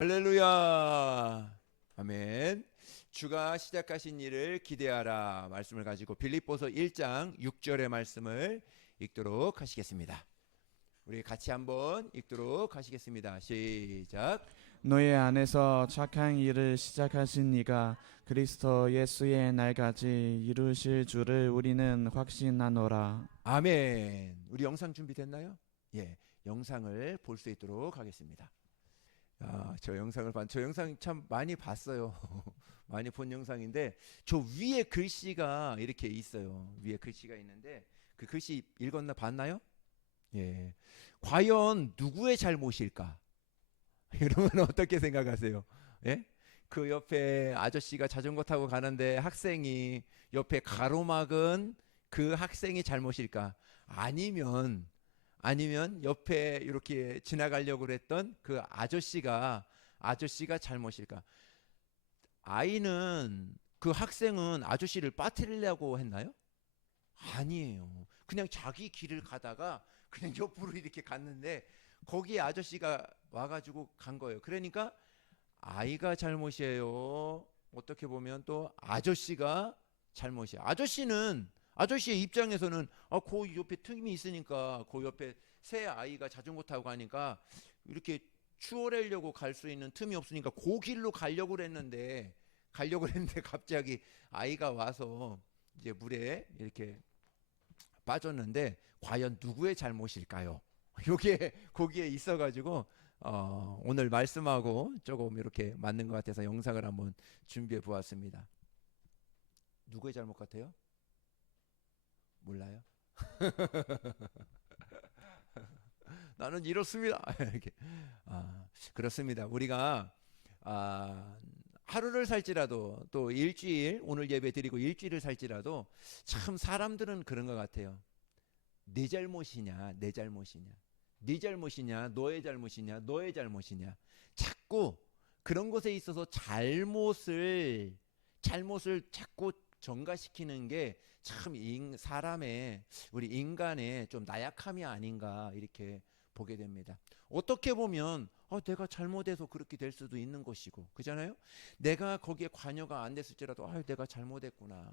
할렐루야. 아멘. 주가 시작하신 일을 기대하라 말씀을 가지고 빌립보서 1장 6절의 말씀을 읽도록 하시겠습니다. 우리 같이 한번 읽도록 하시겠습니다. 시작. 너희 안에서 착한 일을 시작하신 이가 그리스도 예수의 날까지 이루실 줄을 우리는 확신하노라. 아멘. 우리 영상 준비됐나요? 예, 영상을 볼 수 있도록 하겠습니다. 저 영상 참 많이 봤어요. 많이 본 영상인데 저 위에 글씨가 이렇게 있어요. 위에 글씨가 있는데 그 글씨 읽었나 봤나요? 예. 과연 누구의 잘못일까? 여러분 어떻게 생각하세요? 예? 그 옆에 아저씨가 자전거 타고 가는데 학생이 옆에 가로막은 그 학생이 잘못일까? 아니면 옆에 이렇게 지나가려고 그랬던 그 아저씨가 잘못일까? 그 학생은 아저씨를 빠뜨리려고 했나요? 아니에요. 그냥 자기 길을 가다가 그냥 옆으로 이렇게 갔는데 거기에 아저씨가 와가지고 간 거예요. 그러니까 아이가 잘못이에요. 어떻게 보면 또 아저씨가 잘못이에요. 아저씨의 입장에서는 그 옆에 틈이 있으니까 그 옆에 새 아이가 자전거 타고 가니까 이렇게 추월하려고 갈 수 있는 틈이 없으니까 그 길로 가려고 했는데 갑자기 아이가 와서 이제 물에 이렇게 빠졌는데 과연 누구의 잘못일까요? 요게 거기에 있어가지고 오늘 말씀하고 조금 이렇게 맞는 것 같아서 영상을 한번 준비해 보았습니다. 누구의 잘못 같아요? 몰라요? 나는 이렇습니다. 이렇게. 그렇습니다. 우리가 하루를 살지라도 또 일주일 오늘 예배 드리고 일주일을 살지라도 참 사람들은 그런 것 같아요. 내 잘못이냐, 내 잘못이냐, 네 잘못이냐, 너의 잘못이냐, 너의 잘못이냐. 자꾸 그런 것에 있어서 잘못을 자꾸 전가시키는 게 참 사람의 우리 인간의 좀 나약함이 아닌가 이렇게 보게 됩니다. 어떻게 보면 내가 잘못해서 그렇게 될 수도 있는 것이고 그잖아요. 내가 거기에 관여가 안 됐을지라도 내가 잘못했구나,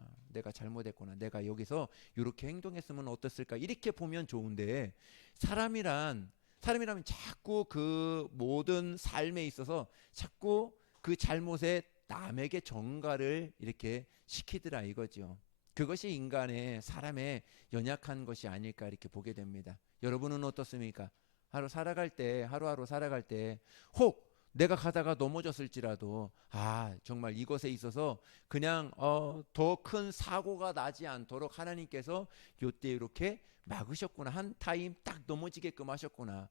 내가 여기서 이렇게 행동했으면 어땠을까 이렇게 보면 좋은데 사람이라면 자꾸 그 모든 삶에 있어서 자꾸 그 잘못에 남에게 전가를 이렇게 시키더라 이거죠. 그것이 사람의 연약한 것이 아닐까 이렇게 보게 됩니다. 여러분은 어떻습니까? 하루하루 살아갈 때 혹 내가 가다가 넘어졌을지라도 정말 이것에 있어서 그냥 더 큰 사고가 나지 않도록 하나님께서 요때 이렇게 막으셨구나. 한 타임 딱 넘어지게끔 하셨구나.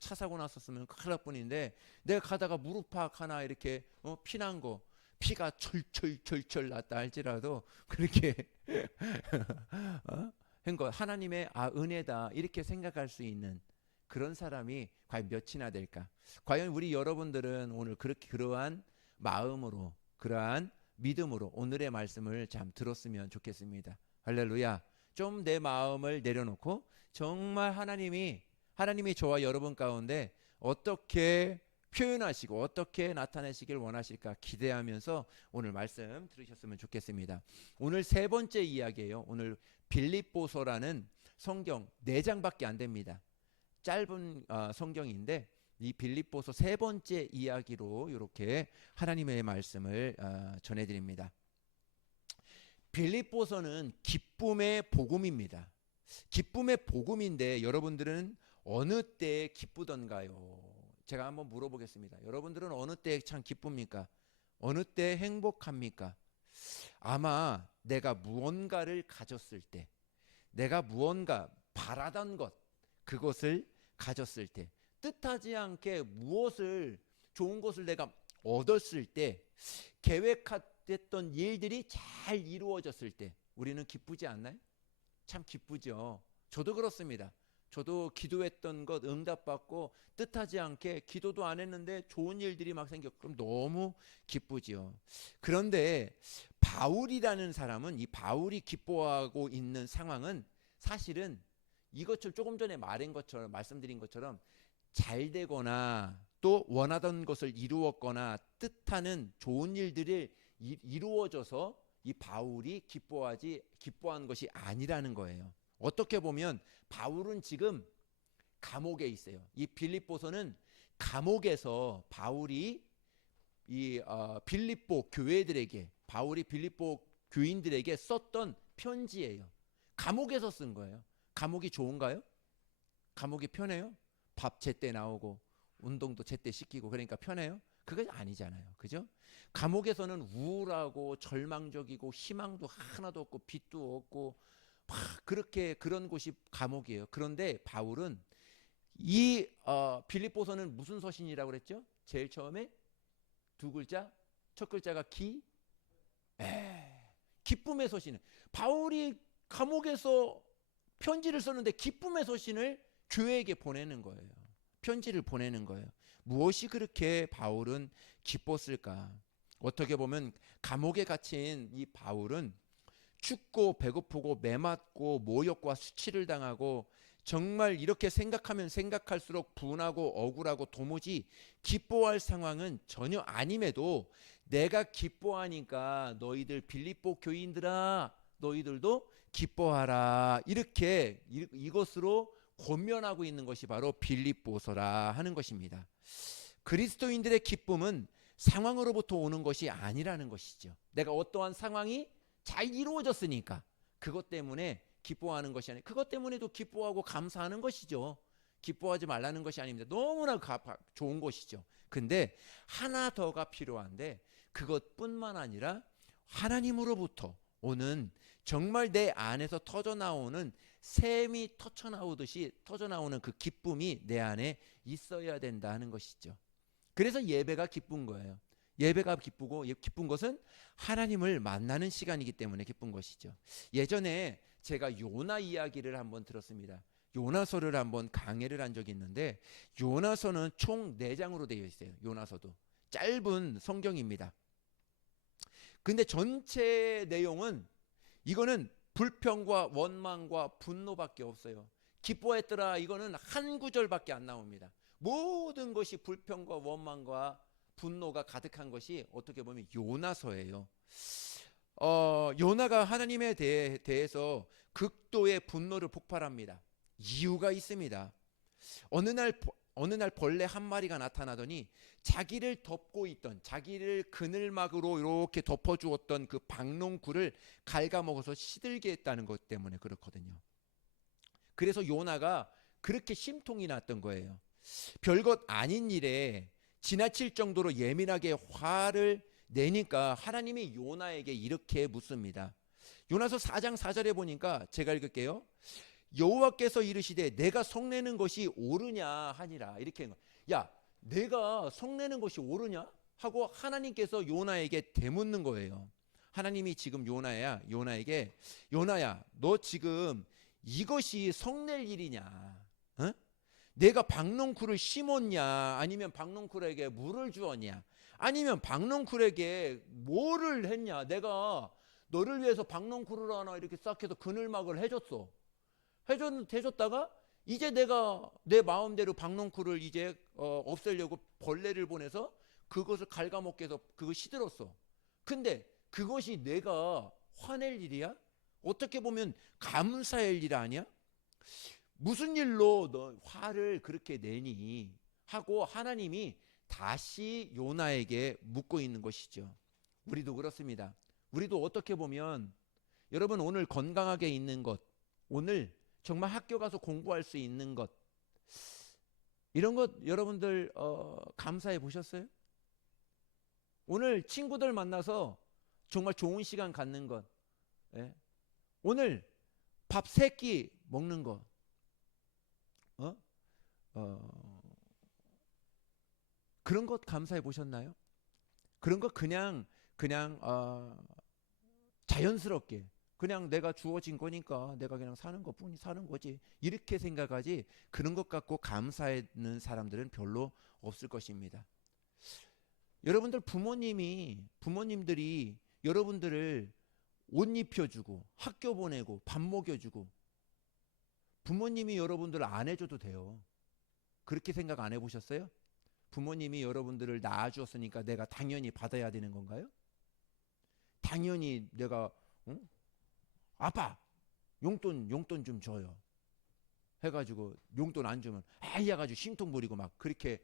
차 사고 났었으면 큰일 날 뻔인데 내가 가다가 무릎팍 하나 이렇게 피난 거 피가 철철철철 났다 할지라도 그렇게 것 하나님의 은혜다 이렇게 생각할 수 있는 그런 사람이 과연 몇이나 될까? 과연 우리 여러분들은 오늘 그러한 마음으로 그러한 믿음으로 오늘의 말씀을 참 들었으면 좋겠습니다. 할렐루야. 좀 내 마음을 내려놓고 정말 하나님이 저와 여러분 가운데 어떻게 표현하시고 어떻게 나타내시길 원하실까 기대하면서 오늘 말씀 들으셨으면 좋겠습니다. 오늘 세 번째 이야기예요. 오늘 빌립보서라는 성경 4장밖에 안 됩니다. 짧은 성경인데 이 빌립보서 세 번째 이야기로 이렇게 하나님의 말씀을 전해드립니다. 빌립보서는 기쁨의 복음입니다. 기쁨의 복음인데 여러분들은 어느 때에 기쁘던가요? 제가 한번 물어보겠습니다. 여러분들은 어느 때에 참 기쁩니까? 어느 때 행복합니까? 아마 내가 무언가를 가졌을 때, 내가 무언가 바라던 것, 그것을 가졌을 때, 뜻하지 않게 좋은 것을 내가 얻었을 때, 계획했던 일들이 잘 이루어졌을 때, 우리는 기쁘지 않나요? 참 기쁘죠. 저도 그렇습니다. 저도 기도했던 것 응답받고 뜻하지 않게 기도도 안 했는데 좋은 일들이 막 그럼 너무 기쁘지요. 그런데 바울이라는 사람은 이 바울이 기뻐하고 있는 상황은 사실은 이것처럼 조금 전에 말씀드린 것처럼 잘 되거나 또 원하던 것을 이루었거나 뜻하는 좋은 일들이 이루어져서 이 바울이 기뻐한 것이 아니라는 거예요. 어떻게 보면 바울은 지금 감옥에 있어요. 이 빌립보서는 감옥에서 바울이 이 빌립보 교회들에게, 바울이 빌립보 교인들에게 썼던 편지예요. 감옥에서 쓴 거예요. 감옥이 좋은가요? 감옥이 편해요? 밥 제때 나오고 운동도 제때 시키고 그러니까 편해요? 그게 아니잖아요. 그죠? 감옥에서는 우울하고 절망적이고 희망도 하나도 없고 빛도 없고 막 그렇게 그런 곳이 감옥이에요. 그런데 바울은 이 빌립보서는 무슨 서신이라고 그랬죠? 제일 처음에 두 글자, 첫 글자가 기쁨의 서신은 바울이 감옥에서 편지를 썼는데 기쁨의 서신을 교회에게 보내는 거예요. 편지를 보내는 거예요. 무엇이 그렇게 바울은 기뻤을까? 어떻게 보면 감옥에 갇힌 이 바울은 춥고 배고프고 메맞고 모욕과 수치를 당하고 정말 이렇게 생각하면 생각할수록 분하고 억울하고 도무지 기뻐할 상황은 전혀 아님에도 내가 기뻐하니까 너희들 빌립보 교인들아 너희들도 기뻐하라 이렇게 이것으로 권면하고 있는 것이 바로 빌립보서라 하는 것입니다. 그리스도인들의 기쁨은 상황으로부터 오는 것이 아니라는 것이죠. 내가 어떠한 상황이 잘 이루어졌으니까 그것 때문에 기뻐하는 것이 아니라 그것 때문에도 기뻐하고 감사하는 것이죠. 기뻐하지 말라는 것이 아닙니다. 너무나 좋은 것이죠. 근데 하나 더가 필요한데 그것뿐만 아니라 하나님으로부터 오는 정말 내 안에서 터져나오는 샘이 터져나오는 그 기쁨이 내 안에 있어야 된다 하는 것이죠. 그래서 예배가 기쁜 거예요. 예배가 기쁘고 기쁜 것은 하나님을 만나는 시간이기 때문에 기쁜 것이죠. 예전에 제가 요나 이야기를 한번 들었습니다. 요나서를 한번 강해를 한 적이 있는데 요나서는 총 4장으로 되어 있어요. 요나서도 짧은 성경입니다. 근데 전체 내용은 이거는 불평과 원망과 분노밖에 없어요. 기뻐했더라 이거는 한 구절밖에 안 나옵니다. 모든 것이 불평과 원망과 분노가 가득한 것이 어떻게 보면 요나서예요. 요나가 하나님에 대해서 극도의 분노를 폭발합니다. 이유가 있습니다. 어느 날 벌레 한 마리가 나타나더니 자기를 덮고 있던 자기를 그늘막으로 이렇게 덮어주었던 그 박농쿨을 갉아먹어서 시들게 했다는 것 때문에 그렇거든요. 그래서 요나가 그렇게 심통이 났던 거예요. 별것 아닌 일에 지나칠 정도로 예민하게 화를 내니까 하나님이 요나에게 이렇게 묻습니다. 요나서 4장 4절에 보니까 제가 읽을게요. 여호와께서 이르시되 내가 성내는 것이 옳으냐 하니라. 이렇게 야 내가 성내는 것이 옳으냐 하고 하나님께서 요나에게 되묻는 거예요. 하나님이 지금 요나에게 요나야 너 지금 이것이 성낼 일이냐? 어? 내가 박농쿨을 심었냐? 아니면 박농쿨에게 물을 주었냐? 아니면 박농쿨에게 뭐를 했냐? 내가 너를 위해서 박농쿨을 하나 이렇게 싹 해서 그늘막을 해줬다가 이제 내가 내 마음대로 박농쿨을 이제 없애려고 벌레를 보내서 그것을 갉아먹게 해서 그거 시들었어. 근데 그것이 내가 화낼 일이야? 어떻게 보면 감사할 일 아니야? 무슨 일로 너 화를 그렇게 내니? 하고 하나님이 다시 요나에게 묻고 있는 것이죠. 우리도 그렇습니다. 우리도 어떻게 보면 여러분 오늘 건강하게 있는 것, 오늘 정말 학교 가서 공부할 수 있는 것, 이런 것 여러분들 감사해 보셨어요? 오늘 친구들 만나서 정말 좋은 시간 갖는 것, 예? 오늘 밥 3끼 먹는 것, 그런 것 감사해 보셨나요? 그런 것 그냥 자연스럽게 그냥 내가 주어진 거니까 내가 그냥 사는 거지 이렇게 생각하지 그런 것 갖고 감사하는 사람들은 별로 없을 것입니다. 여러분들 부모님들이 여러분들을 옷 입혀주고 학교 보내고 밥 먹여주고 부모님이 여러분들 안 해줘도 돼요. 그렇게 생각 안 해보셨어요? 부모님이 여러분들을 낳아주었으니까 내가 당연히 받아야 되는 건가요? 당연히 내가 아빠 용돈 좀 줘요 해가지고 용돈 안 주면 해가지고 심통 부리고 막 그렇게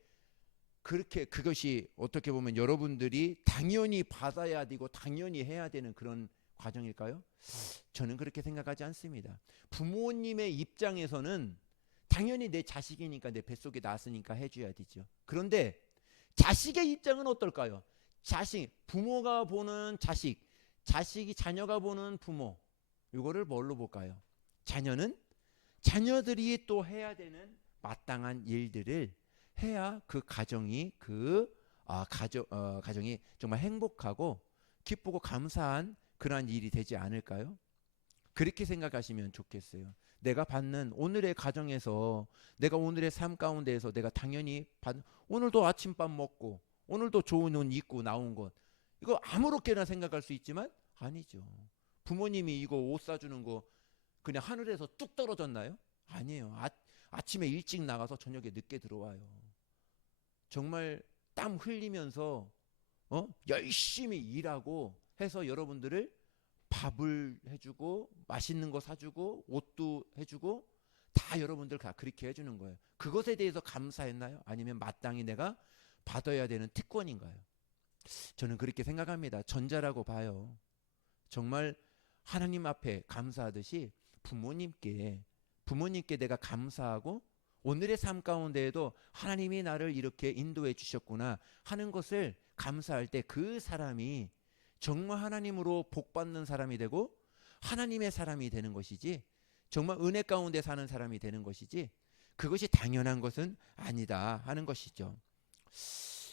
그것이 어떻게 보면 여러분들이 당연히 받아야 되고 당연히 해야 되는 그런 과정일까요? 저는 그렇게 생각하지 않습니다. 부모님의 입장에서는 당연히 내 자식이니까 내 뱃속에 낳았으니까 해줘야 되죠. 그런데 자식의 입장은 어떨까요? 부모가 보는 자식이 자녀가 보는 부모, 이거를 뭘로 볼까요? 자녀들이 또 해야 되는 마땅한 일들을 해야 그 가정이 가정이 정말 행복하고 기쁘고 감사한 그러한 일이 되지 않을까요? 그렇게 생각하시면 좋겠어요. 내가 받는 오늘의 가정에서 내가 오늘의 삶 가운데에서 내가 당연히 오늘도 아침밥 먹고 오늘도 좋은 옷 입고 나온 것 이거 아무렇게나 생각할 수 있지만 아니죠. 부모님이 이거 옷 사주는 거 그냥 하늘에서 뚝 떨어졌나요? 아니에요. 아침에 일찍 나가서 저녁에 늦게 들어와요. 정말 땀 흘리면서 열심히 일하고 해서 여러분들을 밥을 해주고 맛있는 거 사주고 옷도 해주고 다 여러분들 그렇게 해주는 거예요. 그것에 대해서 감사했나요? 아니면 마땅히 내가 받아야 되는 특권인가요? 저는 그렇게 생각합니다. 전자라고 봐요. 정말 하나님 앞에 감사하듯이 부모님께 내가 감사하고 오늘의 삶 가운데에도 하나님이 나를 이렇게 인도해 주셨구나 하는 것을 감사할 때 그 사람이 정말 하나님으로 복받는 사람이 되고 하나님의 사람이 되는 것이지 정말 은혜 가운데 사는 사람이 되는 것이지 그것이 당연한 것은 아니다 하는 것이죠.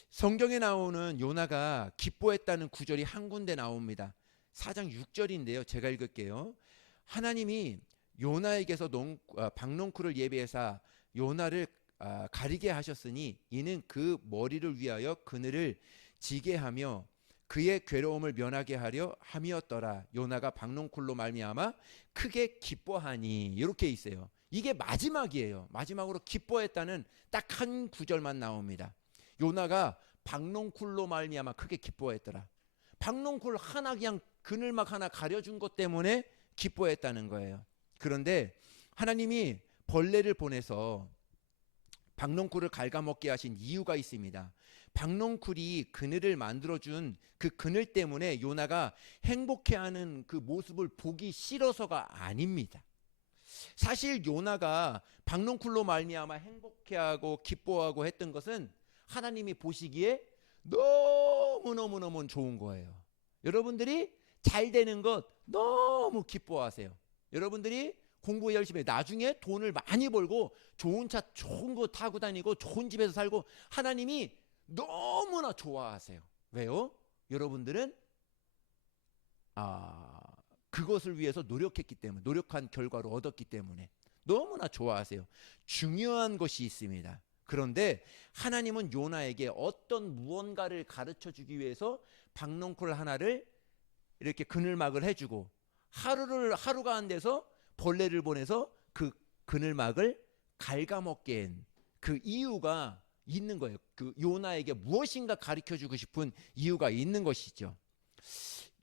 성경에 나오는 요나가 기뻐했다는 구절이 한 군데 나옵니다. 4장 6절인데요. 제가 읽을게요. 하나님이 요나에게서 박농쿨을 예비해서 요나를 가리게 하셨으니 이는 그 머리를 위하여 그늘을 지게 하며 그의 괴로움을 면하게 하려 함이었더라. 요나가 박농쿨로 말미암아 크게 기뻐하니 이렇게 있어요. 이게 마지막이에요. 마지막으로 기뻐했다는 딱 한 구절만 나옵니다. 요나가 박농쿨로 말미암아 크게 기뻐했더라. 박농쿨 하나 그냥 그늘막 하나 가려준 것 때문에 기뻐했다는 거예요. 그런데 하나님이 벌레를 보내서 박농쿨을 갉아먹게 하신 이유가 있습니다. 박농쿨이 그늘을 만들어준 그 그늘 때문에 요나가 행복해하는 그 모습을 보기 싫어서가 아닙니다. 사실 요나가 박농쿨로 말미암아 행복해하고 기뻐하고 했던 것은 하나님이 보시기에 너무너무너무 좋은 거예요. 여러분들이 잘 되는 것 너무 기뻐하세요. 여러분들이 공부 열심히 해. 나중에 돈을 많이 벌고 좋은 차 좋은 거 타고 다니고 좋은 집에서 살고 하나님이 너무나 좋아하세요. 왜요? 여러분들은 그것을 위해서 노력했기 때문에 노력한 결과로 얻었기 때문에 너무나 좋아하세요. 중요한 것이 있습니다. 그런데 하나님은 요나에게 어떤 무언가를 가르쳐 주기 위해서 박농쿨 하나를 이렇게 그늘막을 해주고 하루가 안 돼서 벌레를 보내서 그 그늘막을 갉아먹게 한 그 이유가 있는 거예요. 그 요나에게 무엇인가 가르쳐 주고 싶은 이유가 있는 것이죠.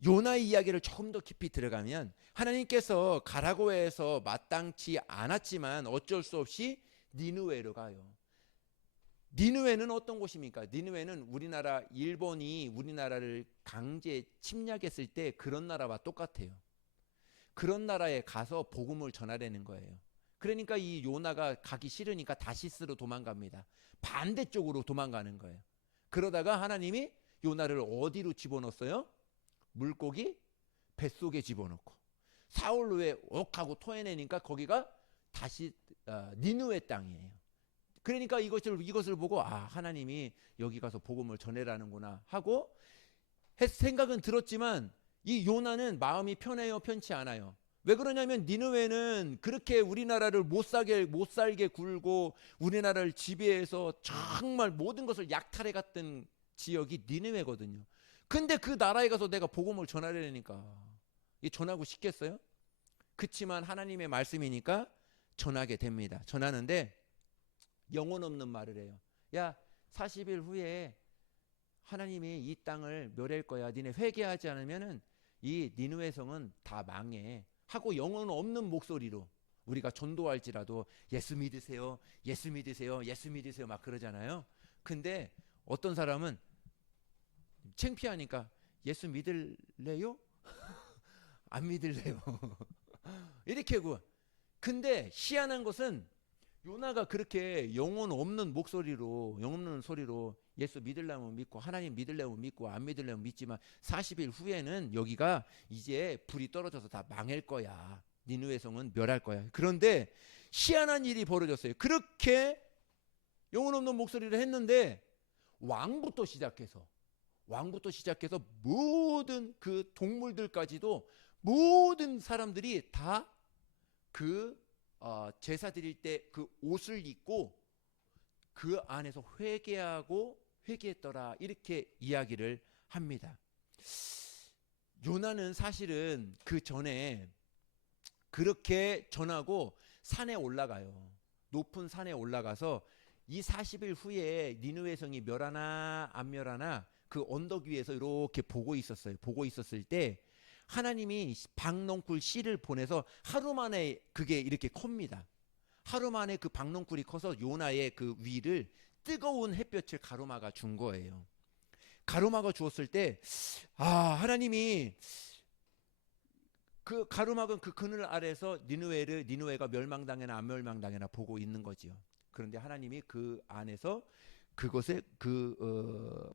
요나의 이야기를 조금 더 깊이 들어가면 하나님께서 가라고 해서 마땅치 않았지만 어쩔 수 없이 니느웨로 가요. 니느웨는 어떤 곳입니까? 니느웨는 일본이 우리나라를 강제 침략했을 때 그런 나라와 똑같아요. 그런 나라에 가서 복음을 전하려는 거예요. 그러니까 이 요나가 가기 싫으니까 다시스로 도망갑니다. 반대쪽으로 도망가는 거예요. 그러다가 하나님이 요나를 어디로 집어넣었어요? 물고기 뱃속에 집어넣고 사흘 후에 옥하고 토해내니까 거기가 다시 니느웨 땅이에요. 그러니까 이것을 보고 하나님이 여기 가서 복음을 전해라는구나 하고 생각은 들었지만 이 요나는 마음이 편해요, 편치 않아요. 왜 그러냐면 니느웨는 그렇게 우리나라를 못 살게 굴고 우리나라를 지배해서 정말 모든 것을 약탈해 갔던 지역이 니느웨거든요. 근데 그 나라에 가서 내가 복음을 전하려니까 이게 전하고 싶겠어요? 그렇지만 하나님의 말씀이니까 전하게 됩니다. 전하는데 영혼 없는 말을 해요. 야, 40일 후에 하나님이 이 땅을 멸할 거야. 니네 회개하지 않으면은 이 니느웨 성은 다 망해. 하고 영혼 없는 목소리로 우리가 전도할지라도 예수 믿으세요. 예수 믿으세요. 예수 믿으세요. 막 그러잖아요. 근데 어떤 사람은 창피하니까 예수 믿을래요? 안 믿을래요. 이렇게 하고. 근데 희한한 것은 요나가 그렇게 영혼 없는 목소리로, 영혼 없는 소리로 예수 믿으려면 믿고 하나님 믿으려면 믿고 안 믿으려면 믿지만 40일 후에는 여기가 이제 불이 떨어져서 다 망할 거야. 니느웨 성은 멸할 거야. 그런데 희한한 일이 벌어졌어요. 그렇게 영혼 없는 목소리를 했는데 왕부터 시작해서 모든 그 동물들까지도 모든 사람들이 다 그 제사 드릴 때 그 옷을 입고 그 안에서 회개했더라 이렇게 이야기를 합니다. 요나는 사실은 그 전에 그렇게 전하고 산에 올라가요. 높은 산에 올라가서 이 40일 후에 니느웨 성이 멸하나 안 멸하나 그 언덕 위에서 이렇게 보고 있었어요. 보고 있었을 때 하나님이 박넝쿨 씨를 보내서 하루 만에 그게 이렇게 큽니다. 하루 만에 그 박넝쿨이 커서 요나의 그 위를 뜨거운 햇볕을 가로막아 준 거예요. 가로막아 주었을 때 하나님이 그 가로막은 그 그늘 아래서 니느웨가 멸망당해나 안 멸망당해나 보고 있는 거지요. 그런데 하나님이 그 안에서 그것에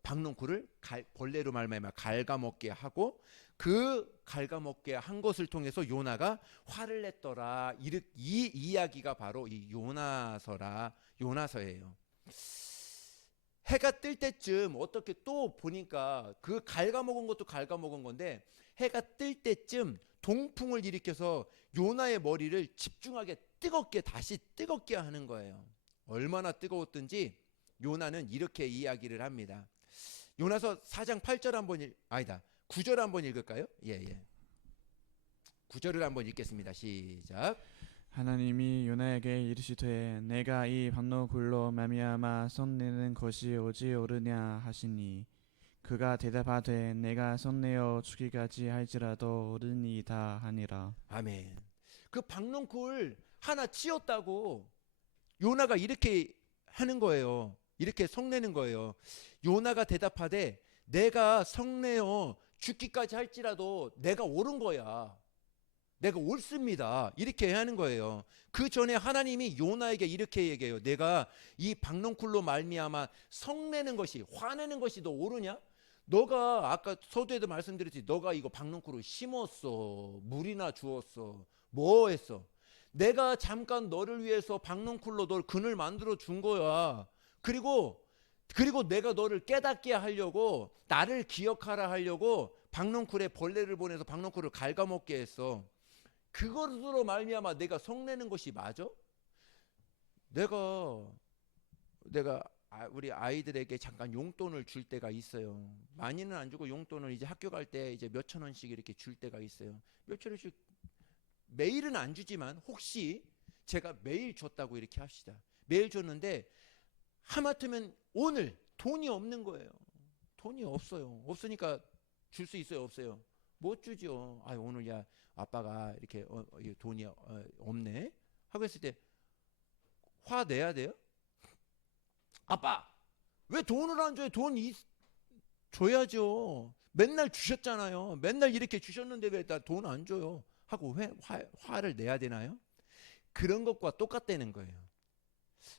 박농쿨을 벌레로 말미암아 갉아먹게 하고 그 갉아먹게 한 것을 통해서 요나가 화를 냈더라. 이 이야기가 바로 이 요나서예요. 해가 뜰 때쯤 어떻게 또 보니까 그 갉아먹은 것도 갉아먹은 건데 해가 뜰 때쯤 동풍을 일으켜서 요나의 머리를 집중하게 다시 뜨겁게 하는 거예요. 얼마나 뜨거웠든지 요나는 이렇게 이야기를 합니다. 요나서 4장 8절 한번 9절 한번 읽을까요? 예. 9절을 한번 읽겠습니다. 시작. 하나님이 요나에게 이르시되 내가 이 박노굴로 말미암아 손내는 것이 오지 오르냐 하시니 그가 대답하되 내가 손내어 죽이까지 할지라도 오르니이다 하니라. 아멘. 그 박농쿨 하나 치웠다고 요나가 이렇게 하는 거예요. 이렇게 성내는 거예요. 요나가 대답하되 내가 성내어 죽기까지 할지라도 내가 옳은 거야. 내가 옳습니다. 이렇게 하는 거예요. 그 전에 하나님이 요나에게 이렇게 얘기해요. 내가 이 박농쿨로 말미암아 성내는 것이 화내는 것이 너 옳으냐? 너가 아까 서두에도 말씀드렸지. 너가 이거 박농쿨을 심었어. 물이나 주었어. 뭐 했어? 내가 잠깐 너를 위해서 박농쿨로 널 그늘 만들어 준 거야. 그리고 내가 너를 깨닫게 하려고 나를 기억하라 하려고 박농쿨에 벌레를 보내서 박농쿨을 갉아먹게 했어. 그것으로 말미암아 내가 성내는 것이 맞아? 내가 우리 아이들에게 잠깐 용돈을 줄 때가 있어요. 많이는 안 주고 용돈을 이제 학교 갈 때 이제 몇천 원씩 이렇게 줄 때가 있어요. 몇천 원씩 매일은 안 주지만 혹시 제가 매일 줬다고 이렇게 합시다. 매일 줬는데 하마터면 오늘 돈이 없는 거예요. 돈이 없어요. 없으니까 줄 수 있어요, 없어요? 못 주죠. 오늘 야 아빠가 이렇게 돈이 없네 하고 했을 때 화 내야 돼요? 아빠 왜 돈을 안 줘요? 줘야죠. 맨날 주셨잖아요. 맨날 이렇게 주셨는데 왜 나 돈 안 줘요? 하고 화를 내야 되나요? 그런 것과 똑같다는 거예요.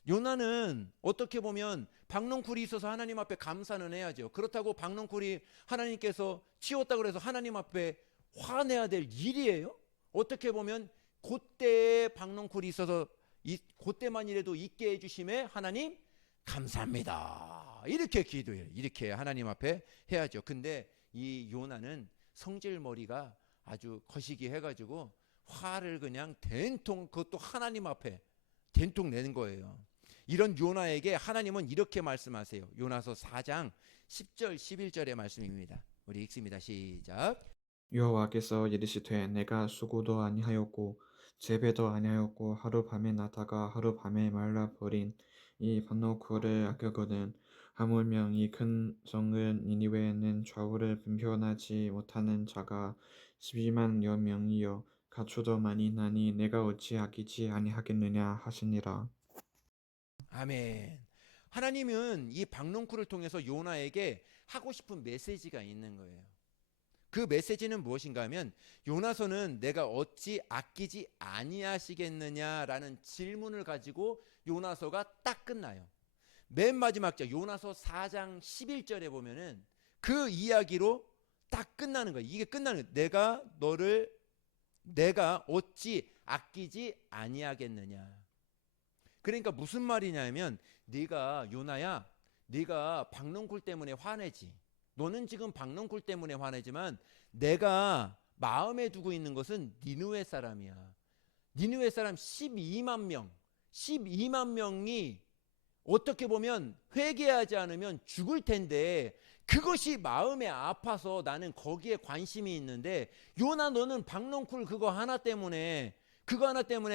요나는 어떻게 보면 박농쿨이 있어서 하나님 앞에 감사는 해야죠. 그렇다고 박농쿨이 하나님께서 치웠다고 해서 하나님 앞에 화내야 될 일이에요. 어떻게 보면 그때 박농쿨이 있어서 그때만이라도 있게 해주심에 하나님 감사합니다. 이렇게 기도해요. 이렇게 하나님 앞에 해야죠. 근데 이 요나는 성질머리가 아주 거시기 해가지고 화를 그냥 된통 그것도 하나님 앞에 된통 내는 거예요. 이런 요나에게 하나님은 이렇게 말씀하세요. 요나서 4장 10절 11절의 말씀입니다. 우리 읽습니다. 시작. 여호와께서 이르시되 내가 수고도 아니하였고 재배도 아니하였고 하루밤에 나다가 하루밤에 말라버린 이 박노쿨을 아꼈거든 하물며 이 큰 성은 니니웨에는 좌우를 분별하지 못하는 자가 12만 명이요 가축도 많이 나니 내가 어찌 아끼지 아니하겠느냐 하시니라. 아멘. 하나님은 이 박농쿨을 통해서 요나에게 하고 싶은 메시지가 있는 거예요. 그 메시지는 무엇인가 하면 요나서는 내가 어찌 아끼지 아니하시겠느냐라는 질문을 가지고 요나서가 딱 끝나요. 맨 마지막 절 요나서 4장 11절에 보면은 그 이야기로 딱 끝나는 거예요. 이게 끝나는 거예요. 내가 어찌 아끼지 아니하겠느냐. 그러니까 무슨 말이냐면 네가 요나야 네가 박농쿨 때문에 화내지. 너는 지금 박농쿨 때문에 화내지만 내가 마음에 두고 있는 것은 니느웨 사람이야. 니느웨 사람 12만 명. 12만 명이 어떻게 보면 회개하지 않으면 죽을 텐데 그것이 마음에 아파서 나는 거기에 관심이 있는데 요나 너는 박농쿨 그거 하나 때문에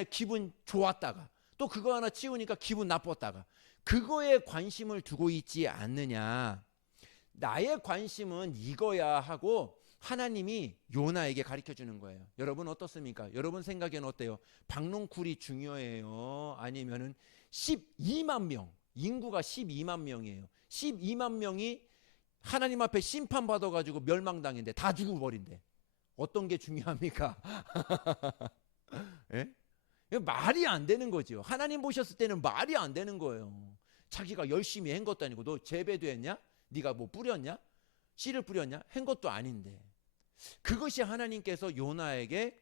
기분 좋았다가 또 그거 하나 치우니까 기분 나빴다가 그거에 관심을 두고 있지 않느냐. 나의 관심은 이거야 하고 하나님이 요나에게 가르쳐 주는 거예요. 여러분 어떻습니까? 여러분 생각에는 어때요? 박농쿨이 중요해요? 아니면은 12만 명, 인구가 12만 명이에요. 12만 명이 하나님 앞에 심판받아 가지고 멸망당인데 다 죽어버린대. 어떤 게 중요합니까? 예? 말이 안 되는 거죠. 하나님 보셨을 때는 말이 안 되는 거예요. 자기가 열심히 한 것도 아니고 너 재배도 했냐? 네가 뭐 뿌렸냐? 씨를 뿌렸냐? 한 것도 아닌데. 그것이 하나님께서 요나에게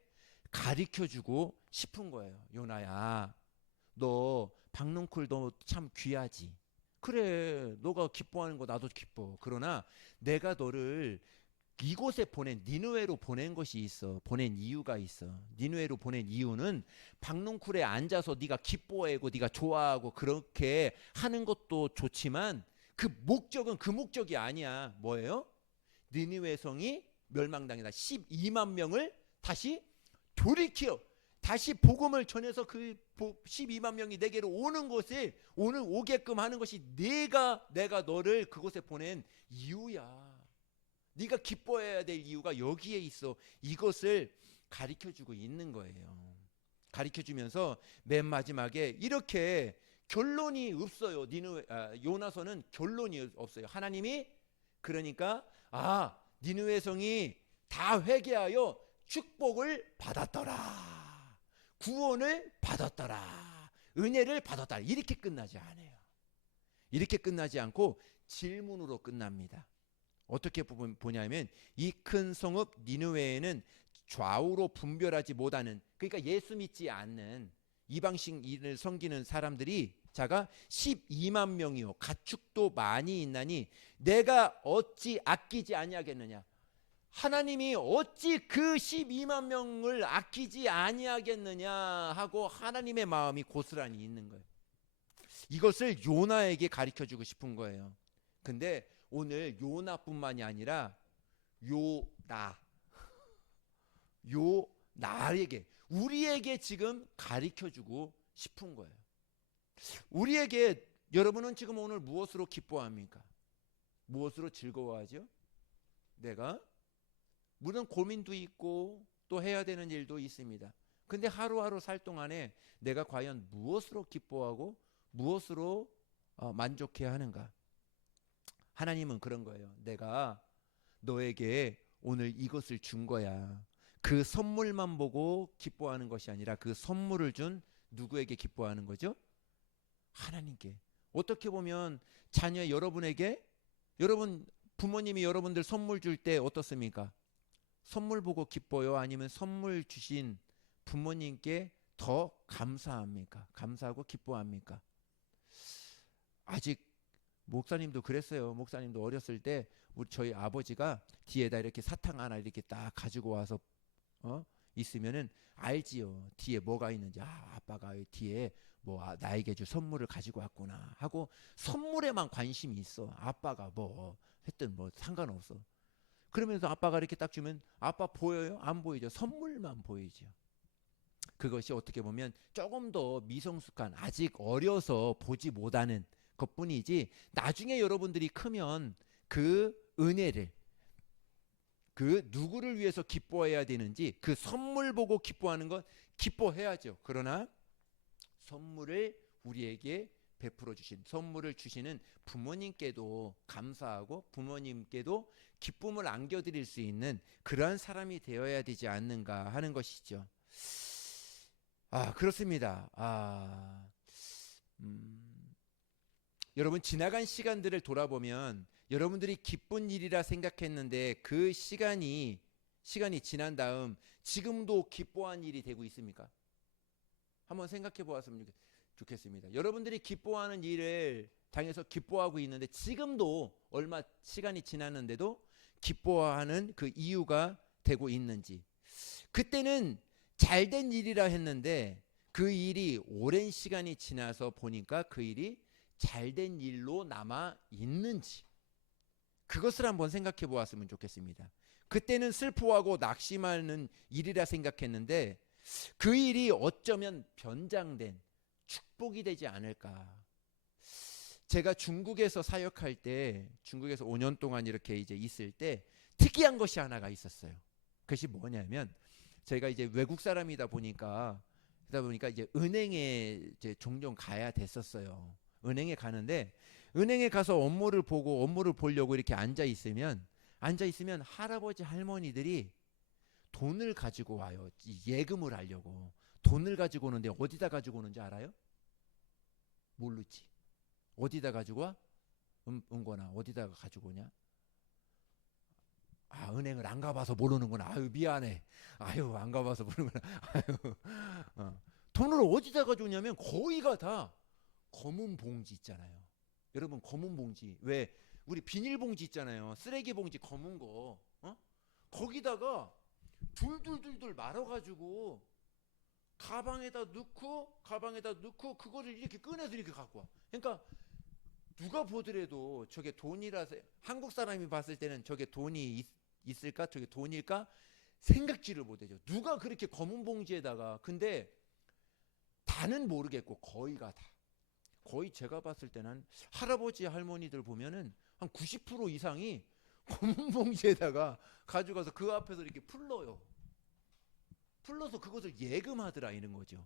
가르쳐주고 싶은 거예요. 요나야, 너 박농쿨 너 참 귀하지. 그래, 너가 기뻐하는 거 나도 기뻐. 그러나 내가 너를 이곳에 보낸 니느웨로 보낸 것이 있어. 보낸 이유가 있어. 니느웨로 보낸 이유는 박농쿨에 앉아서 네가 기뻐하고 네가 좋아하고 그렇게 하는 것도 좋지만 그 목적은 그 목적이 아니야. 뭐예요? 니느웨 성이 멸망당이다. 12만 명을 다시 돌이켜 다시 복음을 전해서 그 12만 명이 내게로 오는 것을 오늘 오게끔 하는 것이 내가 너를 그곳에 보낸 이유야. 네가 기뻐해야 될 이유가 여기에 있어. 이것을 가르쳐주고 있는 거예요. 가르쳐주면서 맨 마지막에 이렇게 결론이 없어요. 요나서는 결론이 없어요. 하나님이 그러니까 니느웨 성이 다 회개하여 축복을 받았더라. 구원을 받았더라. 은혜를 받았더라. 이렇게 끝나지 않아요. 이렇게 끝나지 않고 질문으로 끝납니다. 어떻게 보냐면 이 큰 성읍 니느웨에는 좌우로 분별하지 못하는 그러니까 예수 믿지 않는 이방신을 섬기는 사람들이 자가 12만 명이요 가축도 많이 있나니 내가 어찌 아끼지 아니하겠느냐. 하나님이 어찌 그 12만 명을 아끼지 아니하겠느냐 하고 하나님의 마음이 고스란히 있는 거예요. 이것을 요나에게 가르쳐주고 싶은 거예요. 근데 오늘 요나뿐만이 아니라 나에게 우리에게 지금 가르쳐주고 싶은 거예요. 우리에게 여러분은 지금 오늘 무엇으로 기뻐합니까? 무엇으로 즐거워하죠? 내가 물론 고민도 있고 또 해야 되는 일도 있습니다. 근데 하루하루 살 동안에 내가 과연 무엇으로 기뻐하고 무엇으로 만족해 하는가? 하나님은 그런 거예요. 내가 너에게 오늘 이것을 준 거야. 그 선물만 보고 기뻐하는 것이 아니라 그 선물을 준 누구에게 기뻐하는 거죠? 하나님께. 어떻게 보면 자녀 여러분에게 여러분 부모님이 여러분들 선물 줄 때 어떻습니까? 선물 보고 기뻐요? 아니면 선물 주신 부모님께 더 감사합니까? 감사하고 기뻐합니까? 아직 목사님도 그랬어요. 목사님도 어렸을 때 저희 아버지가 뒤에다 이렇게 사탕 하나 이렇게 딱 가지고 와서 있으면은 알지요. 뒤에 뭐가 있는지. 아빠가 뒤에 뭐 나에게 줄 선물을 가지고 왔구나 하고 선물에만 관심이 있어. 아빠가 뭐 했든 뭐 상관없어. 그러면서 아빠가 이렇게 딱 주면 아빠 보여요? 안 보이죠. 선물만 보이죠. 그것이 어떻게 보면 조금 더 미성숙한 아직 어려서 보지 못하는 것뿐이지 나중에 여러분들이 크면 그 은혜를 그 누구를 위해서 기뻐해야 되는지 그 선물 보고 기뻐하는 건 기뻐해야죠. 그러나 선물을 우리에게 베풀어 주신 선물을 주시는 부모님께도 감사하고 부모님께도 기쁨을 안겨드릴 수 있는 그러한 사람이 되어야 되지 않는가 하는 것이죠. 그렇습니다. 여러분 지나간 시간들을 돌아보면 여러분들이 기쁜 일이라 생각했는데 그 시간이 지난 다음 지금도 기뻐한 일이 되고 있습니까? 한번 생각해 보았으면 좋겠습니다. 여러분들이 기뻐하는 일을 당해서 기뻐하고 있는데 지금도 얼마 시간이 지났는데도 기뻐하는 그 이유가 되고 있는지, 그때는 잘된 일이라 했는데 그 일이 오랜 시간이 지나서 보니까 그 일이 잘된 일로 남아 있는지, 그것을 한번 생각해 보았으면 좋겠습니다. 그때는 슬퍼하고 낙심하는 일이라 생각했는데 그 일이 어쩌면 변장된 축복이 되지 않을까. 제가 중국에서 사역할 때, 중국에서 5년 동안 이렇게 이제 있을 때 특이한 것이 하나가 있었어요. 그것이 뭐냐면 저희가 이제 외국 사람이다 보니까 이제 은행에 이제 종종 가야 됐었어요. 은행에 가는데 은행에 가서 업무를 보려고 이렇게 앉아 있으면 할아버지 할머니들이 돈을 가지고 와요. 예금을 하려고. 돈을 가지고 오는데 어디다 가지고 오는지 알아요? 모르지. 어디다 가지고 와? 은권아, 어디다가 가지고 오냐? 은행을 안 가봐서 모르는구나. 아유, 미안해. 아유, 안 가봐서 모르는구나. 아유. 돈을 어디다 가져오냐면 거의가 다 검은 봉지 있잖아요. 여러분, 검은 봉지. 왜? 우리 비닐봉지 있잖아요. 쓰레기 봉지 검은 거. 거기다가 둘둘둘둘 말아가지고 가방에다 넣고 그거를 이렇게 꺼내서 이렇게 갖고 와. 그러니까 누가 보더라도 저게 돈이라서, 한국 사람이 봤을 때는 저게 돈이 있을까? 저게 돈일까? 생각지를 못하죠. 누가 그렇게 검은 봉지에다가. 근데 다는 모르겠고 거의가 다. 거의 제가 봤을 때는 할아버지 할머니들 보면은 한 90% 이상이 검은 봉지에다가 가져가서 그 앞에서 이렇게 풀러요. 풀러서 그것을 예금하더라 이런 거죠.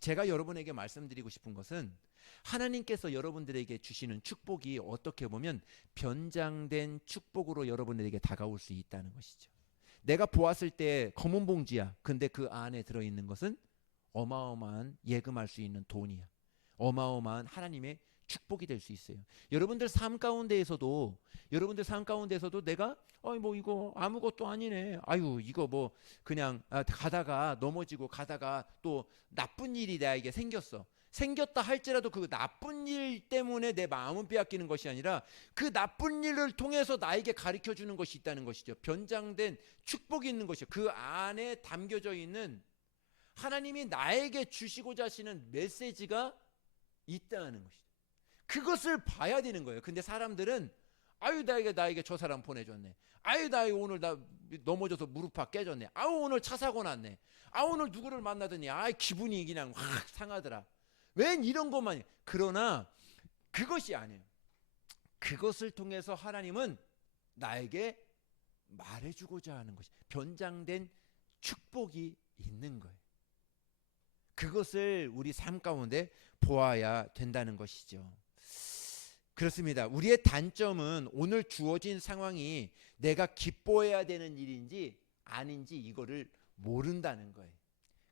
제가 여러분에게 말씀드리고 싶은 것은 하나님께서 여러분들에게 주시는 축복이 어떻게 보면 변장된 축복으로 여러분들에게 다가올 수 있다는 것이죠. 내가 보았을 때 검은 봉지야. 근데 그 안에 들어있는 것은 어마어마한 예금할 수 있는 돈이야. 어마어마한 하나님의 축복이 될 수 있어요. 여러분들 삶 가운데에서도 내가 뭐 이거 아무것도 아니네. 아유, 이거 뭐 그냥 가다가 넘어지고 가다가 또 나쁜 일이 나에게 생겼다 할지라도 그 나쁜 일 때문에 내 마음은 빼앗기는 것이 아니라 그 나쁜 일을 통해서 나에게 가르쳐 주는 것이 있다는 것이죠. 변장된 축복이 있는 것이죠. 그 안에 담겨져 있는 하나님이 나에게 주시고자 하시는 메시지가 있다는 것이죠. 그것을 봐야 되는 거예요. 근데 사람들은 아유, 나에게 저 사람 보내줬네. 아유, 나 오늘 나 넘어져서 무릎팍 깨졌네. 아유, 오늘 차 사고 났네. 오늘 누구를 만나더니 기분이 그냥 확 상하더라. 웬 이런 것만. 그러나 그것이 아니에요. 그것을 통해서 하나님은 나에게 말해주고자 하는 것이 변장된 축복이 있는 거예요. 그것을 우리 삶 가운데 보아야 된다는 것이죠. 그렇습니다. 우리의 단점은 오늘 주어진 상황이 내가 기뻐해야 되는 일인지 아닌지 이거를 모른다는 거예요.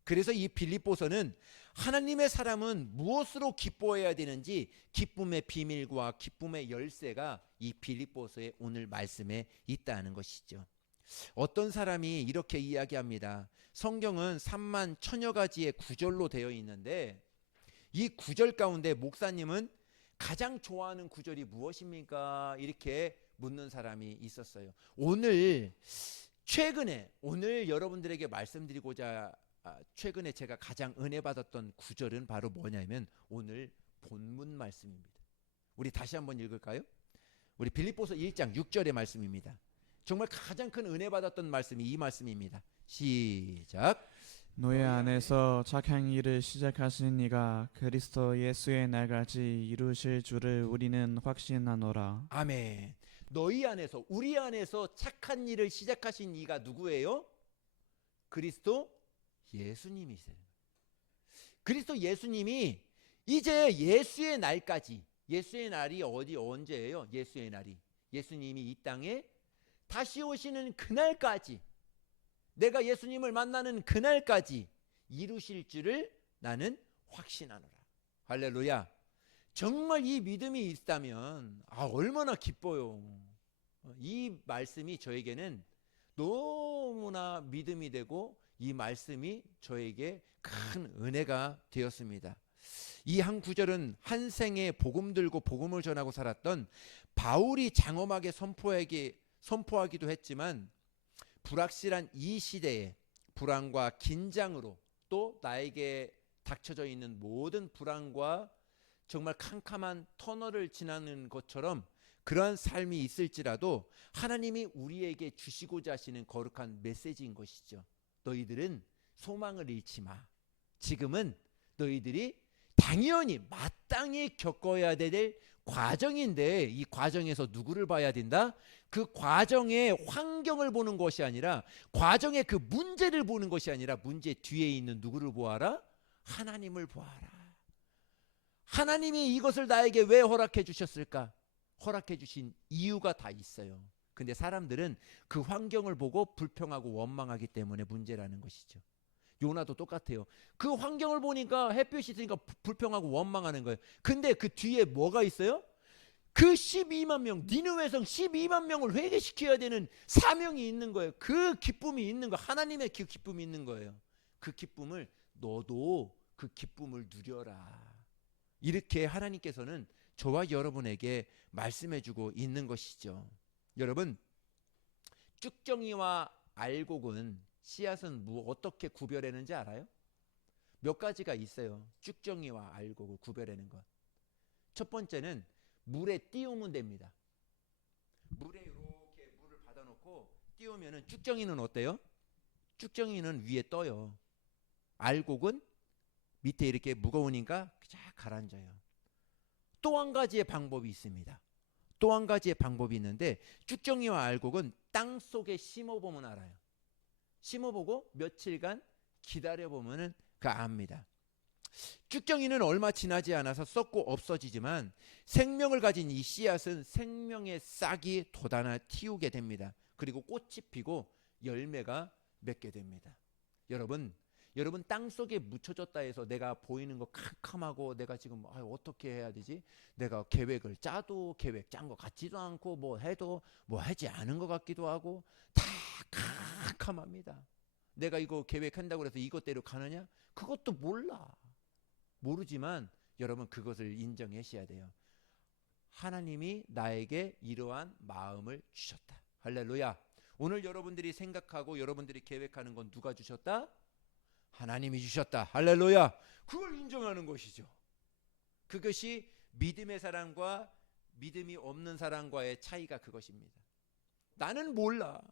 그래서 이 빌립보서는 하나님의 사람은 무엇으로 기뻐해야 되는지 기쁨의 비밀과 기쁨의 열쇠가 이 빌립보서의 오늘 말씀에 있다는 것이죠. 어떤 사람이 이렇게 이야기합니다. 성경은 3만 천여 가지의 구절로 되어 있는데 이 구절 가운데 목사님은 가장 좋아하는 구절이 무엇입니까? 이렇게 묻는 사람이 있었어요. 오늘 여러분들에게 말씀드리고자 최근에 제가 가장 은혜 받았던 구절은 바로 뭐냐면 오늘 본문 말씀입니다. 우리 다시 한번 읽을까요? 우리 빌립보서 1장 6절의 말씀입니다. 정말 가장 큰 은혜 받았던 말씀이 이 말씀입니다. 시작. 너희 안에서 착한 일을 시작하신 이가 그리스도 예수의 날까지 이루실 줄을 우리는 확신하노라. 아멘. 너희 안에서, 우리 안에서 착한 일을 시작하신 이가 누구예요? 그리스도 예수님이세요. 그리스도 예수님이 이제 예수의 날까지, 예수의 날이 언제예요? 예수의 날이, 예수님이 이 땅에 다시 오시는 그날까지, 내가 예수님을 만나는 그날까지 이루실 줄을 나는 확신하노라. 할렐루야. 정말 이 믿음이 있다면 얼마나 기뻐요. 이 말씀이 저에게는 너무나 믿음이 되고 이 말씀이 저에게 큰 은혜가 되었습니다. 이 한 구절은 한 생에 복음 들고 복음을 전하고 살았던 바울이 장엄하게 선포하기도 했지만, 불확실한 이 시대에 불안과 긴장으로 또 나에게 닥쳐져 있는 모든 불안과 정말 캄캄한 터널을 지나는 것처럼 그러한 삶이 있을지라도 하나님이 우리에게 주시고자 하시는 거룩한 메시지인 것이죠. 너희들은 소망을 잃지 마. 지금은 너희들이 당연히 마땅히 겪어야 될 과정인데, 이 과정에서 누구를 봐야 된다? 그 과정의 환경을 보는 것이 아니라, 과정의 그 문제를 보는 것이 아니라, 문제 뒤에 있는 누구를 보아라? 하나님을 보아라. 하나님이 이것을 나에게 왜 허락해 주셨을까? 허락해 주신 이유가 다 있어요. 근데 사람들은 그 환경을 보고 불평하고 원망하기 때문에 문제라는 것이죠. 요나도 똑같아요. 그 환경을 보니까 햇볕이 있으니까 불평하고 원망하는 거예요. 근데 그 뒤에 뭐가 있어요? 그 12만 명, 니느웨 성 12만 명을 회개시켜야 되는 사명이 있는 거예요. 그 기쁨이 있는 거, 하나님의 그 기쁨이 있는 거예요. 그 기쁨을, 너도 그 기쁨을 누려라. 이렇게 하나님께서는 저와 여러분에게 말씀해주고 있는 것이죠. 여러분, 쭉정이와 알곡은, 씨앗은 어떻게 구별하는지 알아요? 몇 가지가 있어요. 쭉정이와 알곡을 구별하는 것. 첫 번째는 물에 띄우면 됩니다. 물에 이렇게 물을 받아놓고 띄우면은 쭉정이는 어때요? 쭉정이는 위에 떠요. 알곡은 밑에 이렇게 무거우니까 쫙 가라앉아요. 또 한 가지의 방법이 있습니다. 또 한 가지의 방법이 있는데, 쭉정이와 알곡은 땅 속에 심어보면 알아요. 심어보고 며칠간 기다려보면 압니다. 쭉정이는 얼마 지나지 않아서 썩고 없어지지만, 생명을 가진 이 씨앗은 생명의 싹이 돋아나 틔우게 됩니다. 그리고 꽃이 피고 열매가 맺게 됩니다. 여러분 땅속에 묻혀졌다 해서 내가 보이는 거 캄캄하고, 내가 지금 어떻게 해야 되지? 내가 계획을 짜도 계획 짠 것 같지도 않고, 뭐 해도 뭐 하지 않은 것 같기도 하고, 다 캄캄합니다. 내가 이거 계획한다고 해서 이것대로 가느냐? 그것도 모르지만 여러분, 그것을 인정하셔야 돼요. 하나님이 나에게 이러한 마음을 주셨다. 할렐루야. 오늘 여러분들이 생각하고 여러분들이 계획하는 건 누가 주셨다? 하나님이 주셨다. 할렐루야. 그걸 인정하는 것이죠. 그것이 믿음의 사람과 믿음이 없는 사람과의 차이가 그것입니다. 나는 몰라.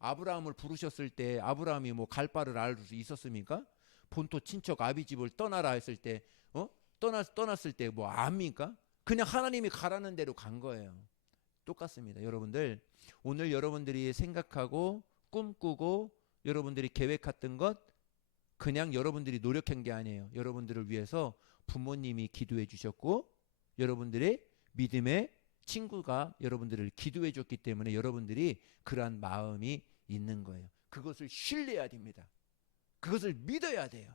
아브라함을 부르셨을 때 아브라함이 뭐 갈 바를 알 수 있었습니까? 본토 친척 아비집을 떠나라 했을 때 떠났을 때 뭐 압니까? 그냥 하나님이 가라는 대로 간 거예요. 똑같습니다. 여러분들, 오늘 여러분들이 생각하고 꿈꾸고 여러분들이 계획했던 것, 그냥 여러분들이 노력한 게 아니에요. 여러분들을 위해서 부모님이 기도해 주셨고, 여러분들의 믿음의 친구가 여러분들을 기도해 줬기 때문에 여러분들이 그러한 마음이 있는 거예요. 그것을 신뢰해야 됩니다. 그것을 믿어야 돼요.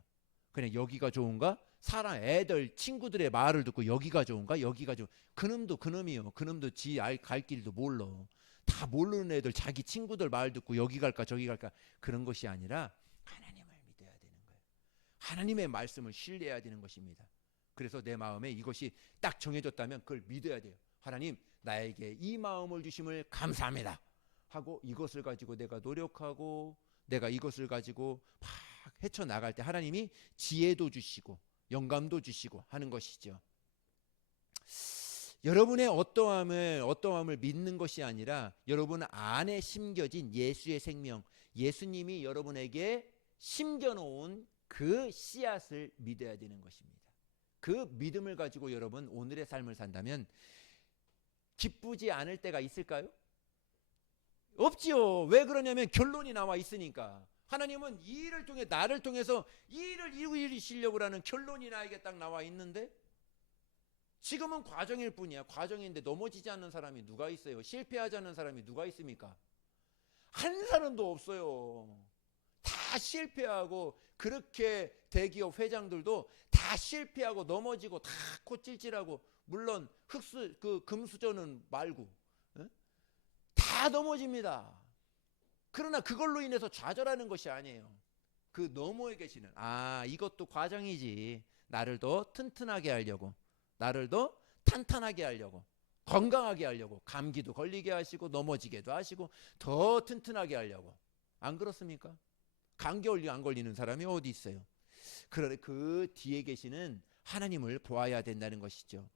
그냥 여기가 좋은가? 사람, 애들, 친구들의 말을 듣고 여기가 좋은가? 여기가 좋은. 그놈도 그놈이요. 그놈도 지 갈 길도 몰라. 다 모르는 애들 자기 친구들 말 듣고 여기 갈까 저기 갈까, 그런 것이 아니라 하나님을 믿어야 되는 거예요. 하나님의 말씀을 신뢰해야 되는 것입니다. 그래서 내 마음에 이것이 딱 정해졌다면 그걸 믿어야 돼요. 하나님, 나에게 이 마음을 주심을 감사합니다 하고, 이것을 가지고 내가 노력하고 내가 이것을 가지고 막 헤쳐나갈 때 하나님이 지혜도 주시고 영감도 주시고 하는 것이죠. 여러분의 어떠함을 믿는 것이 아니라 여러분 안에 심겨진 예수의 생명, 예수님이 여러분에게 심겨놓은 그 씨앗을 믿어야 되는 것입니다. 그 믿음을 가지고 여러분 오늘의 삶을 산다면 기쁘지 않을 때가 있을까요? 없지요. 왜 그러냐면 결론이 나와 있으니까. 하나님은 이 일을 통해 나를 통해서 이 일을 이루시려고 하는 결론이 나에게 딱 나와 있는데 지금은 과정일 뿐이야. 과정인데 넘어지지 않는 사람이 누가 있어요? 실패하지 않는 사람이 누가 있습니까? 한 사람도 없어요. 다 실패하고 그렇게 대기업 회장들도 다 실패하고 넘어지고 다 코찔찔하고 물론 금수저는 말고 다 넘어집니다. 그러나 그걸로 인해서 좌절하는 것이 아니에요. 그 너머에 계시는 이것도 과정이지. 나를 더 튼튼하게 하려고, 나를 더 탄탄하게 하려고, 건강하게 하려고, 감기도 걸리게 하시고 넘어지게도 하시고 더 튼튼하게 하려고. 안 그렇습니까? 감기 안 걸리는 사람이 어디 있어요? 그러나 그 뒤에 계시는 하나님을 보아야 된다는 것이죠.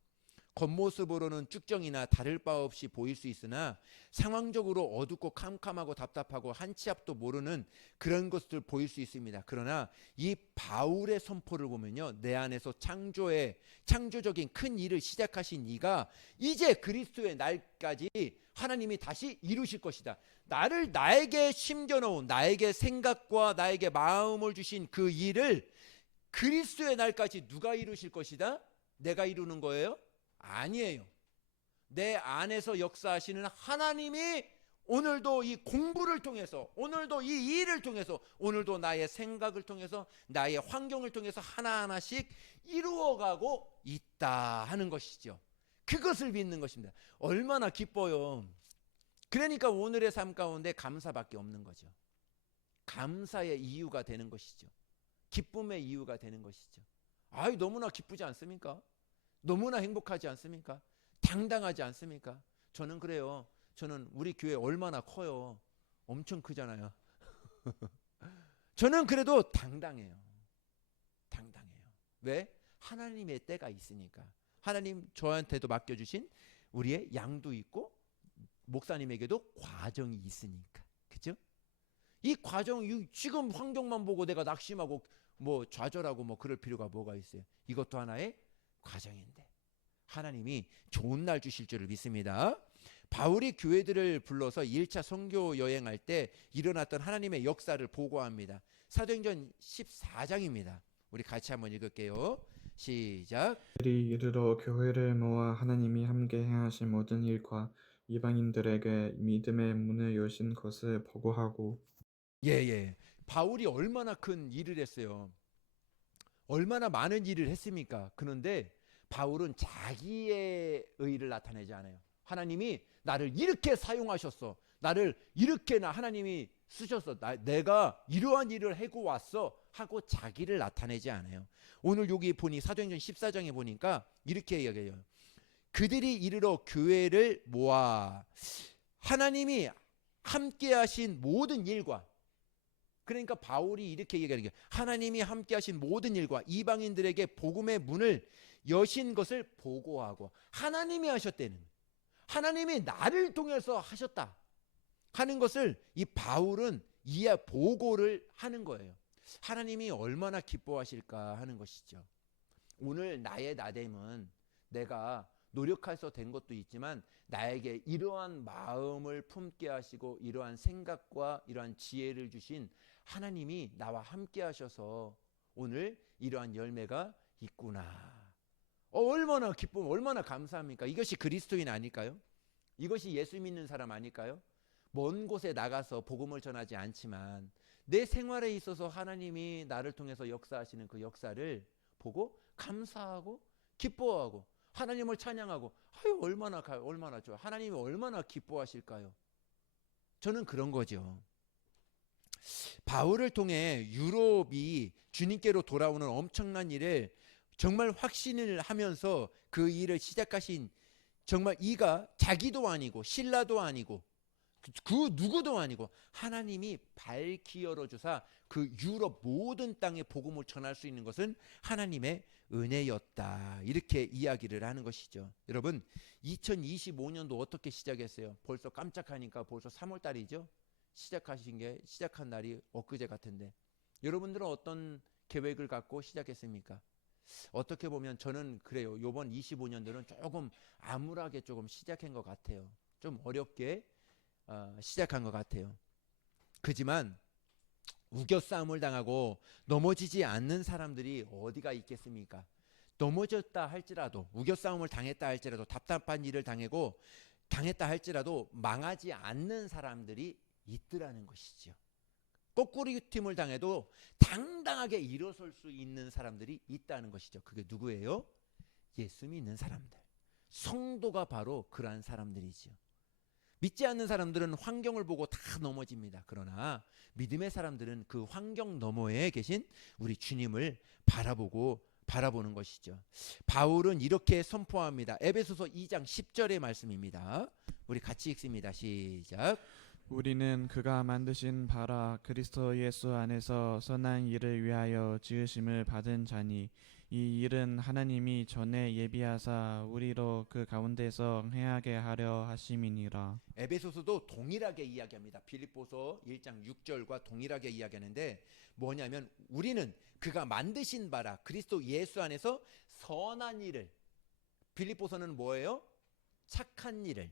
겉모습으로는 쭉정이나 다를 바 없이 보일 수 있으나 상황적으로 어둡고 캄캄하고 답답하고 한 치 앞도 모르는 그런 것들 보일 수 있습니다. 그러나 이 바울의 선포를 보면요, 내 안에서 창조적인 큰 일을 시작하신 이가 이제 그리스도의 날까지 하나님이 다시 이루실 것이다. 나에게 심겨놓은 나에게 생각과 나에게 마음을 주신 그 일을 그리스도의 날까지 누가 이루실 것이다? 내가 이루는 거예요? 아니에요. 내 안에서 역사하시는 하나님이 오늘도 이 공부를 통해서, 오늘도 이 일을 통해서, 오늘도 나의 생각을 통해서, 나의 환경을 통해서 하나하나씩 이루어가고 있다 하는 것이죠. 그것을 믿는 것입니다. 얼마나 기뻐요. 그러니까 오늘의 삶 가운데 감사밖에 없는 거죠. 감사의 이유가 되는 것이죠. 기쁨의 이유가 되는 것이죠. 너무나 기쁘지 않습니까? 너무나 행복하지 않습니까? 당당하지 않습니까? 저는 그래요. 저는 우리 교회 얼마나 커요. 엄청 크잖아요. 저는 그래도 당당해요. 당당해요. 왜? 하나님의 때가 있으니까. 하나님 저한테도 맡겨주신 우리의 양도 있고 목사님에게도 과정이 있으니까. 그죠? 이 과정, 지금 환경만 보고 내가 낙심하고 좌절하고 그럴 필요가 뭐가 있어요? 이것도 하나의 과정인데 하나님이 좋은 날 주실 줄을 믿습니다. 바울이 교회들을 불러서 1차 선교 여행할 때 일어났던 하나님의 역사를 보고합니다. 사도행전 14장입니다. 우리 같이 한번 읽을게요. 시작. 그들이 이르러 교회를 모아 하나님이 함께 행하신 모든 일과 이방인들에게 믿음의 문을 여신 것을 보고하고. 바울이 얼마나 큰 일을 했어요. 얼마나 많은 일을 했습니까? 그런데 바울은 자기의 의를 나타내지 않아요. 하나님이 나를 이렇게 사용하셨어. 나를 이렇게 하나님이 쓰셨어. 내가 이러한 일을 하고 왔어 하고 자기를 나타내지 않아요. 오늘 여기 보니 사도행전 14장에 보니까 이렇게 이야기해요. 그들이 이르러 교회를 모아 하나님이 함께 하신 모든 일과, 그러니까 바울이 이렇게 얘기하는 게 하나님이 함께 하신 모든 일과 이방인들에게 복음의 문을 여신 것을 보고하고, 하나님이 하셨다는, 하나님이 나를 통해서 하셨다 하는 것을 이 바울은 보고를 하는 거예요. 하나님이 얼마나 기뻐하실까 하는 것이죠. 오늘 나의 나됨은 내가 노력해서 된 것도 있지만 나에게 이러한 마음을 품게 하시고 이러한 생각과 이러한 지혜를 주신 하나님이 나와 함께 하셔서 오늘 이러한 열매가 있구나. 얼마나 기쁨, 얼마나 감사합니까? 이것이 그리스도인 아닐까요? 이것이 예수 믿는 사람 아닐까요? 먼 곳에 나가서 복음을 전하지 않지만 내 생활에 있어서 하나님이 나를 통해서 역사하시는 그 역사를 보고 감사하고 기뻐하고 하나님을 찬양하고, 얼마나 좋아. 하나님이 얼마나 기뻐하실까요? 저는 그런 거죠. 바울을 통해 유럽이 주님께로 돌아오는 엄청난 일을 정말 확신을 하면서 그 일을 시작하신, 정말 이가 자기도 아니고 신라도 아니고 그 누구도 아니고 하나님이 밝히 열어주사 그 유럽 모든 땅에 복음을 전할 수 있는 것은 하나님의 은혜였다. 이렇게 이야기를 하는 것이죠. 여러분 2025년도 어떻게 시작했어요? 벌써 깜짝하니까 벌써 3월 달이죠. 시작한 날이 엊그제 같은데 여러분들은 어떤 계획을 갖고 시작했습니까? 어떻게 보면 저는 그래요. 요번 25년도는 조금 암울하게 조금 시작한 것 같아요. 좀 어렵게 시작한 것 같아요. 그지만 우겨 싸움을 당하고 넘어지지 않는 사람들이 어디가 있겠습니까? 넘어졌다 할지라도 우겨 싸움을 당했다 할지라도 답답한 일을 당했다 할지라도 망하지 않는 사람들이 있더라는 것이죠. 거꾸로 팀을 당해도 당당하게 일어설 수 있는 사람들이 있다는 것이죠. 그게 누구예요? 예수 믿는 사람들. 성도가 바로 그러한 사람들이죠. 믿지 않는 사람들은 환경을 보고 다 넘어집니다. 그러나 믿음의 사람들은 그 환경 너머에 계신 우리 주님을 바라보는 것이죠. 바울은 이렇게 선포합니다. 에베소서 2장 10절의 말씀입니다. 우리 같이 읽습니다. 시작. 우리는 그가 만드신 바라 그리스도 예수 안에서 선한 일을 위하여 지으심을 받은 자니 이 일은 하나님이 전에 예비하사 우리로 그 가운데서 행하게 하려 하심이니라. 에베소서도 동일하게 이야기합니다. 빌립보서 1장 6절과 동일하게 이야기하는데 뭐냐면 우리는 그가 만드신 바라 그리스도 예수 안에서 선한 일을, 빌립보서는 뭐예요? 착한 일을,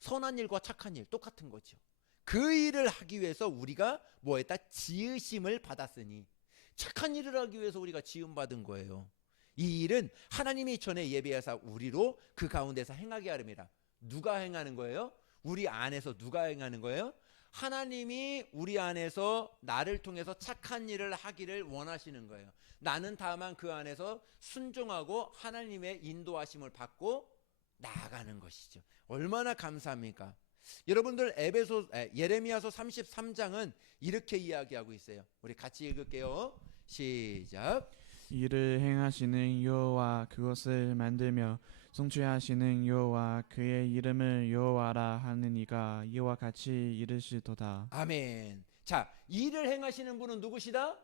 선한 일과 착한 일 똑같은 거죠. 그 일을 하기 위해서 우리가 뭐했다? 지으심을 받았으니 착한 일을 하기 위해서 우리가 지음 받은 거예요. 이 일은 하나님이 전에 예비하사 우리로 그 가운데서 행하게 하렵니다. 누가 행하는 거예요? 우리 안에서 누가 행하는 거예요? 하나님이 우리 안에서 나를 통해서 착한 일을 하기를 원하시는 거예요. 나는 다만 그 안에서 순종하고 하나님의 인도하심을 받고 나아가는 것이죠. 얼마나 감사합니까? 여러분들 예레미야서 33장은 이렇게 이야기하고 있어요. 우리 같이 읽을게요. 시작. 이를 행하시는 여호와 그것을 만들며 성취하시는 여호와 그의 이름을 여호와라 하는 이가 이와 같이 이르시도다. 아멘. 자, 일을 행하시는 분은 누구시다?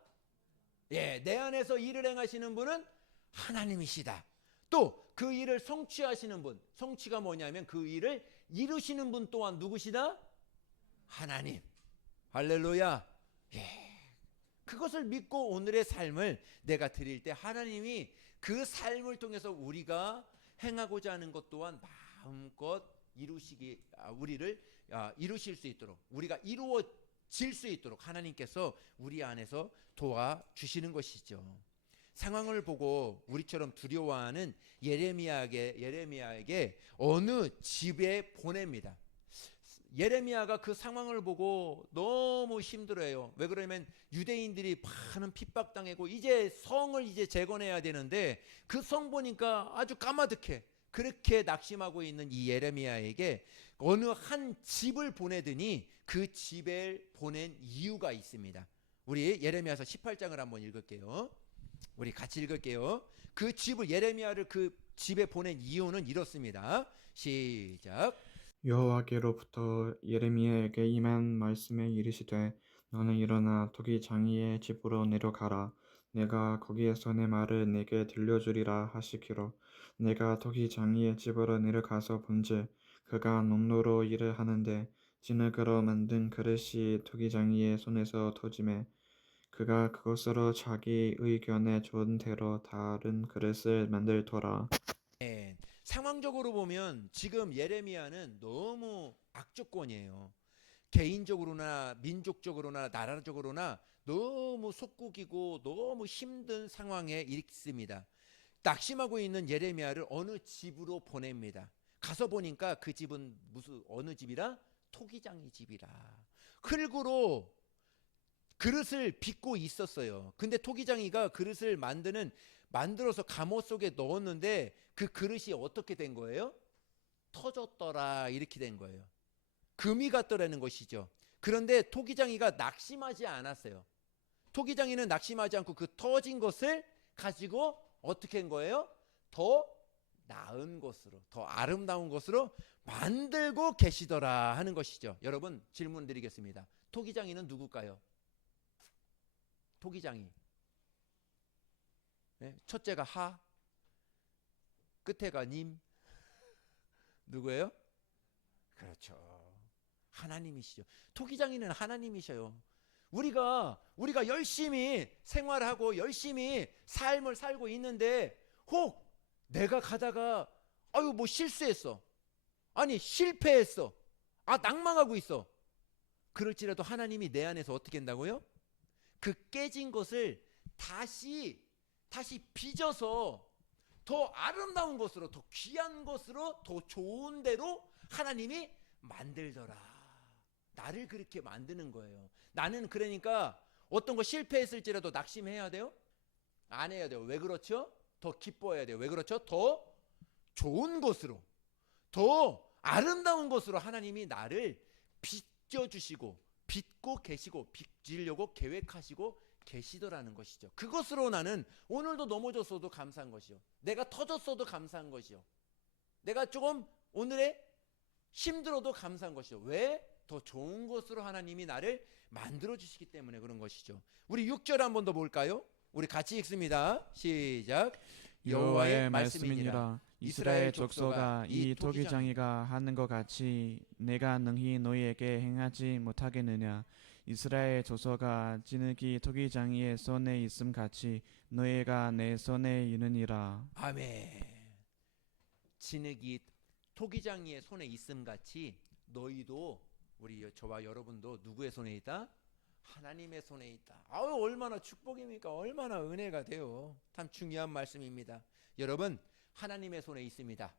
예, 내 안에서 일을 행하시는 분은 하나님이시다. 또 그 일을 성취하시는 분, 성취가 뭐냐면 그 일을 이루시는 분 또한 누구시다? 하나님. 할렐루야. 예. 그것을 믿고 오늘의 삶을 내가 드릴 때 하나님이 그 삶을 통해서 우리가 행하고자 하는 것 또한 마음껏 우리를 이루실 수 있도록, 우리가 이루어질 수 있도록 하나님께서 우리 안에서 도와주시는 것이죠. 상황을 보고 우리처럼 두려워하는 예레미야에게 어느 집에 보냅니다. 예레미야가 그 상황을 보고 너무 힘들어요. 왜 그러냐면 유대인들이 많은 핍박당하고 이제 성을 이제 재건해야 되는데 그 성 보니까 아주 까마득해. 그렇게 낙심하고 있는 이 예레미야에게 어느 한 집을 보내더니 그 집에 보낸 이유가 있습니다. 우리 예레미야서 18장을 한번 읽을게요. 우리 같이 읽을게요. 그 집을 예레미야를 그 집에 보낸 이유는 이렇습니다. 시작. 여호와께로부터 예레미야에게 임한 말씀에 이르시되 너는 일어나 토기 장이의 집으로 내려가라. 내가 거기에서 내 말을 내게 들려주리라 하시기로 내가 토기 장이의 집으로 내려가서 본즉 그가 농로로 일을 하는데 진흙으로 만든 그릇이 토기 장이의 손에서 터지매 그가 그것으로 자기 의견에 좋은 대로 다른 그릇을 만들더라. 상황적으로 보면 지금 예레미야는 너무 악조건이에요. 개인적으로나 민족적으로나 나라적으로나 너무 속국이고 너무 힘든 상황에 있습니다. 낙심하고 있는 예레미야를 어느 집으로 보냅니다. 가서 보니까 그 집은 어느 집이라? 토기장이 집이라. 흙으로 그릇을 빚고 있었어요. 근데 토기장이가 그릇을 만들어서 갑옷 속에 넣었는데 그 그릇이 어떻게 된 거예요? 터졌더라 이렇게 된 거예요. 금이 갔더라는 것이죠. 그런데 토기장이가 낙심하지 않았어요. 토기장이는 낙심하지 않고 그 터진 것을 가지고 어떻게 한 거예요? 더 나은 것으로, 더 아름다운 것으로 만들고 계시더라 하는 것이죠. 여러분 질문 드리겠습니다. 토기장이는 누굴까요? 토기장이. 네? 첫째가 하, 끝에가 님. 누구예요? 그렇죠. 하나님이시죠. 토기장이는 하나님이셔요. 우리가 열심히 생활하고 열심히 삶을 살고 있는데 혹 내가 가다가 아유 뭐 실수했어. 아니 실패했어. 아 낭망하고 있어. 그럴지라도 하나님이 내 안에서 어떻게 한다고요? 그 깨진 것을 다시 빚어서 더 아름다운 것으로, 더 귀한 것으로, 더 좋은 대로 하나님이 만들더라. 나를 그렇게 만드는 거예요. 나는 그러니까 어떤 거 실패했을지라도 낙심해야 돼요? 안 해야 돼요. 왜 그렇죠? 더 기뻐해야 돼요. 왜 그렇죠? 더 좋은 것으로, 더 아름다운 것으로 하나님이 나를 빚어주시고 빚고 계시고 빚으려고 계획하시고 계시더라는 것이죠. 그것으로 나는 오늘도 넘어졌어도 감사한 것이요. 내가 터졌어도 감사한 것이요. 내가 조금 오늘에 힘들어도 감사한 것이요. 왜? 더 좋은 것으로 하나님이 나를 만들어 주시기 때문에 그런 것이죠. 우리 6절 한 번 더 볼까요? 우리 같이 읽습니다. 시작. 여호와의 말씀이니라. 이스라엘 족속아, 이 토기장이가 하는 것 같이 내가 능히 너희에게 행하지 못하겠느냐. 이스라엘 족속아, 진흙이 토기장이의 손에 있음 같이 너희가 내 손에 있느니라. 아멘. 진흙이 토기장이의 손에 있음 같이 너희도, 우리 저와 여러분도 누구의 손에 있다? 하나님의 손에 있다. 아유 얼마나 축복입니까? 얼마나 은혜가 돼요. 참 중요한 말씀입니다. 여러분 하나님의 손에 있습니다.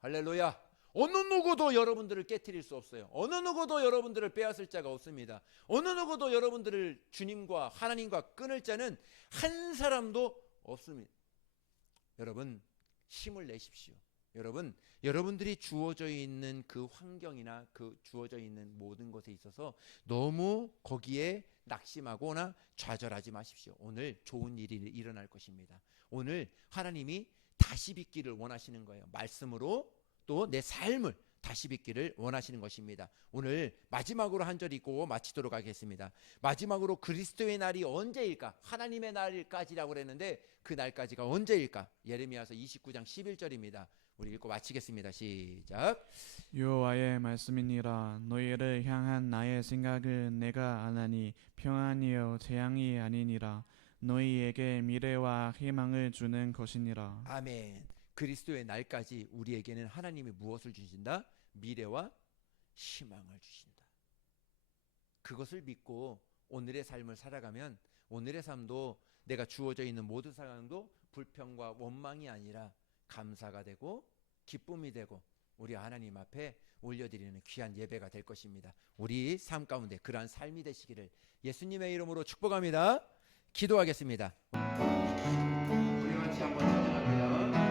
할렐루야. 어느 누구도 여러분들을 깨트릴 수 없어요. 어느 누구도 여러분들을 빼앗을 자가 없습니다. 어느 누구도 여러분들을 주님과 하나님과 끊을 자는 한 사람도 없습니다. 여러분 힘을 내십시오. 여러분들이 주어져 있는 그 환경이나 그 주어져 있는 모든 것에 있어서 너무 거기에 낙심하거나 좌절하지 마십시오. 오늘 좋은 일이 일어날 것입니다. 오늘 하나님이 다시 빚기를 원하시는 거예요. 말씀으로 또 내 삶을 다시 빚기를 원하시는 것입니다. 오늘 마지막으로 한 절 읽고 마치도록 하겠습니다. 마지막으로 그리스도의 날이 언제일까? 하나님의 날까지라고 그랬는데 그 날까지가 언제일까? 예레미야서 29장 11절입니다. 우리 읽고 마치겠습니다. 시작. 여호와의 말씀이니라. 너희를 향한 나의 생각은 내가 아나니 평안이요 재앙이 아니니라. 너희에게 미래와 희망을 주는 것이니라. 아멘. 그리스도의 날까지 우리에게는 하나님이 무엇을 주신다? 미래와 희망을 주신다. 그것을 믿고 오늘의 삶을 살아가면 오늘의 삶도 내가 주어져 있는 모든 상황도 불평과 원망이 아니라 감사가 되고 기쁨이 되고 우리 하나님 앞에 올려드리는 귀한 예배가 될 것입니다. 우리 삶 가운데 그러한 삶이 되시기를 예수님의 이름으로 축복합니다. 기도하겠습니다. 우리 같이 한번 찬양합니다.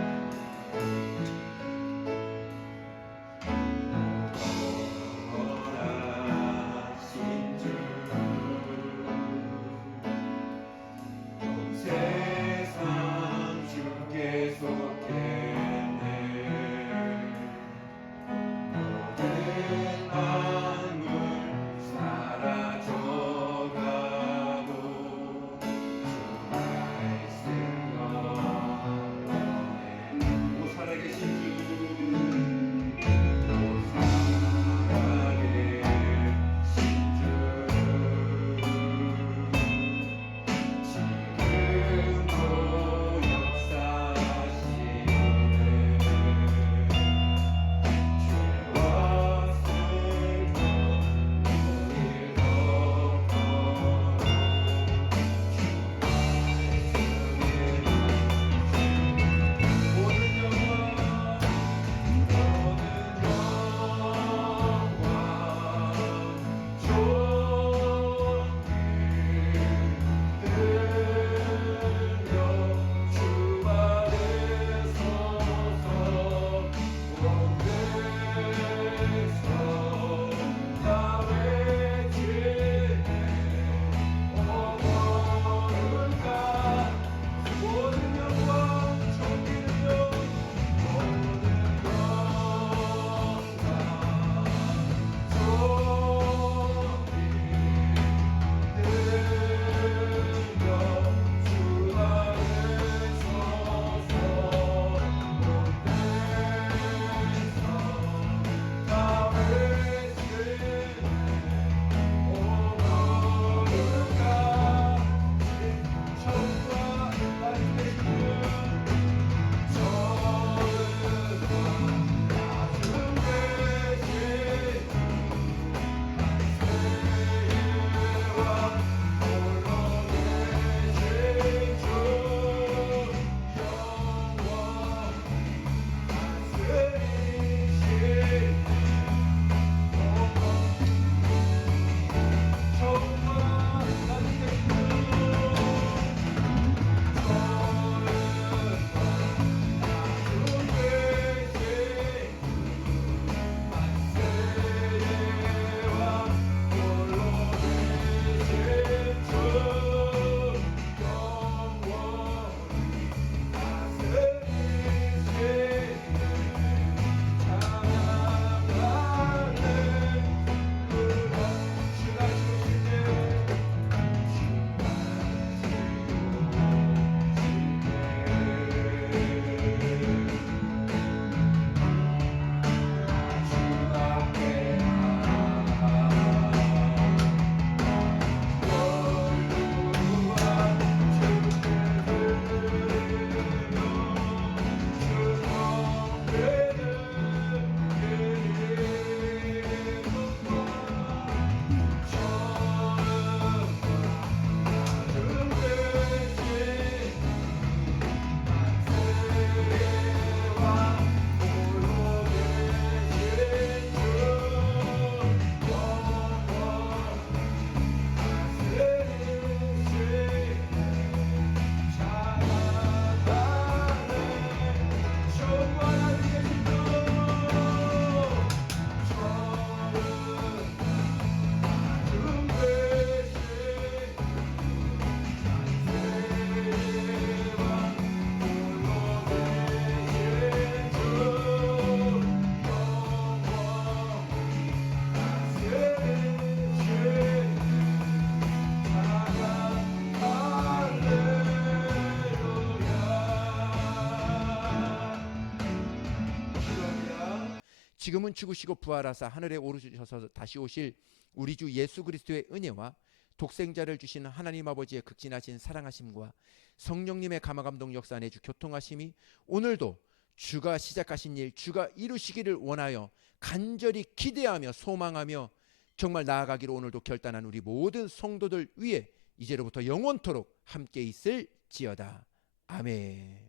지금은 죽으시고 부활하사 하늘에 오르셔서 다시 오실 우리 주 예수 그리스도의 은혜와 독생자를 주시는 하나님 아버지의 극진하신 사랑하심과 성령님의 감화감동 역사 내주 교통하심이 오늘도 주가 시작하신 일 주가 이루시기를 원하여 간절히 기대하며 소망하며 정말 나아가기로 오늘도 결단한 우리 모든 성도들 위해 이제로부터 영원토록 함께 있을지어다. 아멘.